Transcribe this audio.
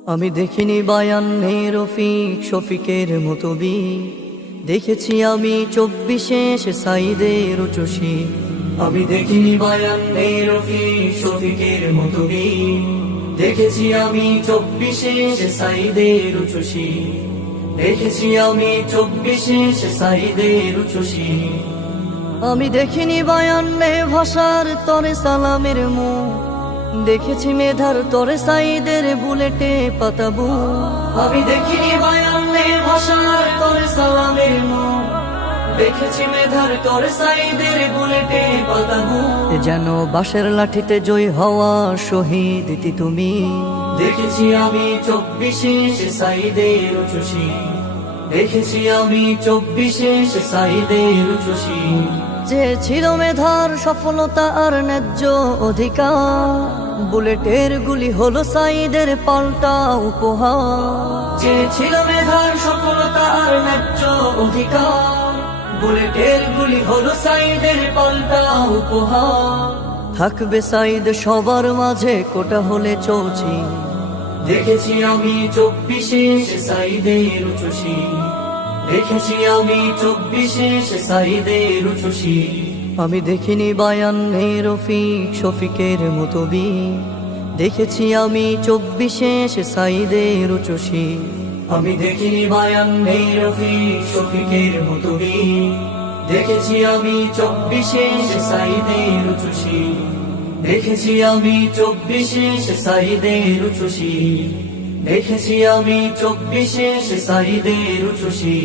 আমি দেখিনি বায়ান্নে রফিক শফিকের মতো বি, দেখেছি আমি 24-এ সাইদের উচুশি। আমি দেখিনি বায়ান্নে রফিক শফিকের মতো বি, দেখেছি আমি 24-এ সাইদের উচুশি। দেখেছি আমি 24-এ সাইদের উচুশি। আমি দেখিনি বায়ান্নে ভাষার তরে সালামের মুখ, দেখেছি মেধার তরে সাইদের বুলেটে পাতাবু। আমি দেখিনি বায়ান্নে ভাষার তরে সালামের মুখ, দেখেছি মেধার তরে সাইদের বুলেটে পাতাবু। যেন বাঁশের লাঠিতে জয় হওয়া শহীদ দিতি তুমি, দেখেছি আমি 24-এ সাইদের উচুশি। দেখেছি আমি 24-এ সাইদের উচুশি। যে ছিল মেধার সফলতা আর ন্যায্য অধিকার, বুলেটের গুলি হলো সাইদের পাল্টা উপহার। যে ছিল মেধার সফলতা আর ন্যায্য অধিকার, বুলেটের গুলি হলো সাইদের পাল্টা উপহার। থাকবে সাইদ সবার মাঝে কোটা হলে চৌচি, দেখেছি আমি 24-এ সাইদের উচুশি। দেখেছি আমি 24-এ সাইদের উচুশি। আমি দেখিনি বায়ান্নে রফিক শফিকের মতো বি, দেখেছি আমি 24-এ সাইদের উচুশি। আমি দেখিনি বায়ান্নে রফিক শফিকের মতো বি, দেখেছি আমি 24-এ সাইদের উচুশি। দেখেছি আমি 24-এ সাইদের উচুশি। দেখেছি আমি 24-এ সাইদের উচুশি।